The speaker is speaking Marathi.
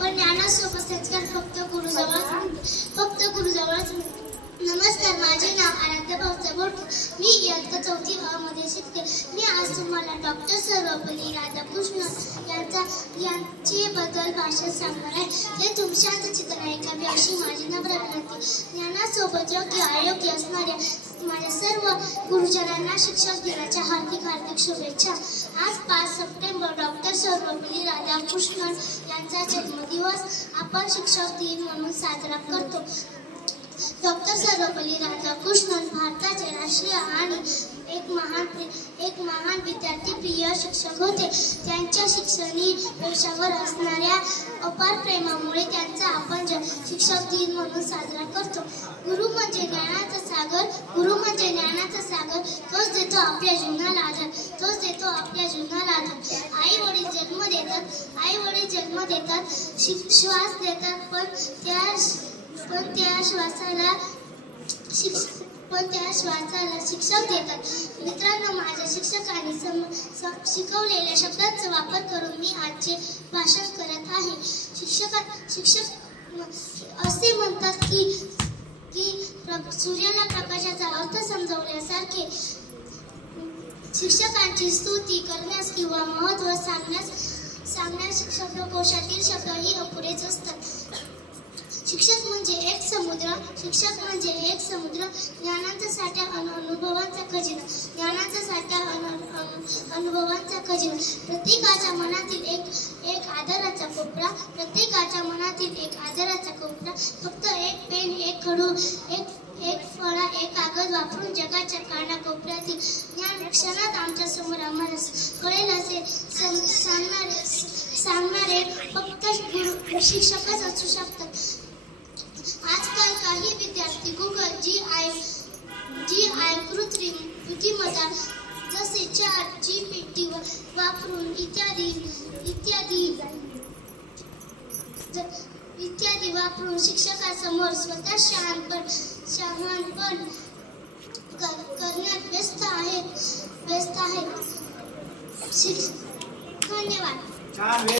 पण ज्ञानासोबत संस्कार फक्त गुरुजवळच मिळते. नमस्कार, माझे नाव आराध्य भाऊसाहेब बोडके. मी इयत्ता 4वी अ मध्ये शिकते. मी आज तुम्हाला डॉक्टर सर्वपल्ली राधाकृष्णन यांचे बद्दल भाषण सांगणार आहे. ते तुमच्याच चित्र ऐकावे अशी माझी नम्र विनंती. ज्ञानासोबत योग्य आरोग्य असणाऱ्या माझ्या सर्व गुरुजनांना शिक्षक दिनाच्या हार्दिक शुभेच्छा. आज 5 सप्टेंबर डॉक्टर सर्वपल्ली राधाकृष्णन यांचा जन्मदिवस आपण शिक्षक दिन म्हणून साजरा करतो. डॉक्टर सर्वपल्ली राधाकृष्णन भारताचे राष्ट्रीय आणि एक महान विद्यार्थी प्रिय शिक्षक होते. त्यांच्या शैक्षणिक पेशावर असणाऱ्या अपार प्रेमामुळे त्यांचा आपण शिक्षक दिन म्हणून साजरा करतो. गुरु म्हणजे ज्ञानाचा सागर. तोच देतो आपल्या जीवनाला आधार. आई वडील जन्म देतात, श्वास देतात, पण त्या श्वासाला शिक्षक देतात. मित्रांनो, माझ्या शिक्षकांनी शिकवलेल्या शब्दांचा वापर करून मी आजचे भाषण करत आहे. शिक्षक असे म्हणतात की सूर्याला प्रकाशाचा अर्थ समजवल्यासारखे शिक्षकांची स्तुती करण्यास किंवा महत्त्व सांगण्यास शब्दकोशातील शब्दही अपुरेच असतात. शिक्षक म्हणजे एक समुद्र, ज्ञानाचा साठा अनुभवांचा खजिना. प्रत्येकाच्या मनातील एक आदराचा कोपरा. फक्त एक पेन, एक खडू, एक फळा, एक कागद वापरून जगाच्या कानाकोपऱ्यातील ज्ञान क्षणात आमच्या समोर आम्हाला कळेल असे सांगणारे फक्त शिक्षकच असू शकतात. आजकाल काही विद्यार्थी गुगल, जीआय, कृत्रिम बुद्धिमत्ता जसे ChatGPT वापरून इत्यादी वापरून शिक्षकासमोर स्वतः शहाणपण करण्यात व्यस्त आहेत. धन्यवाद.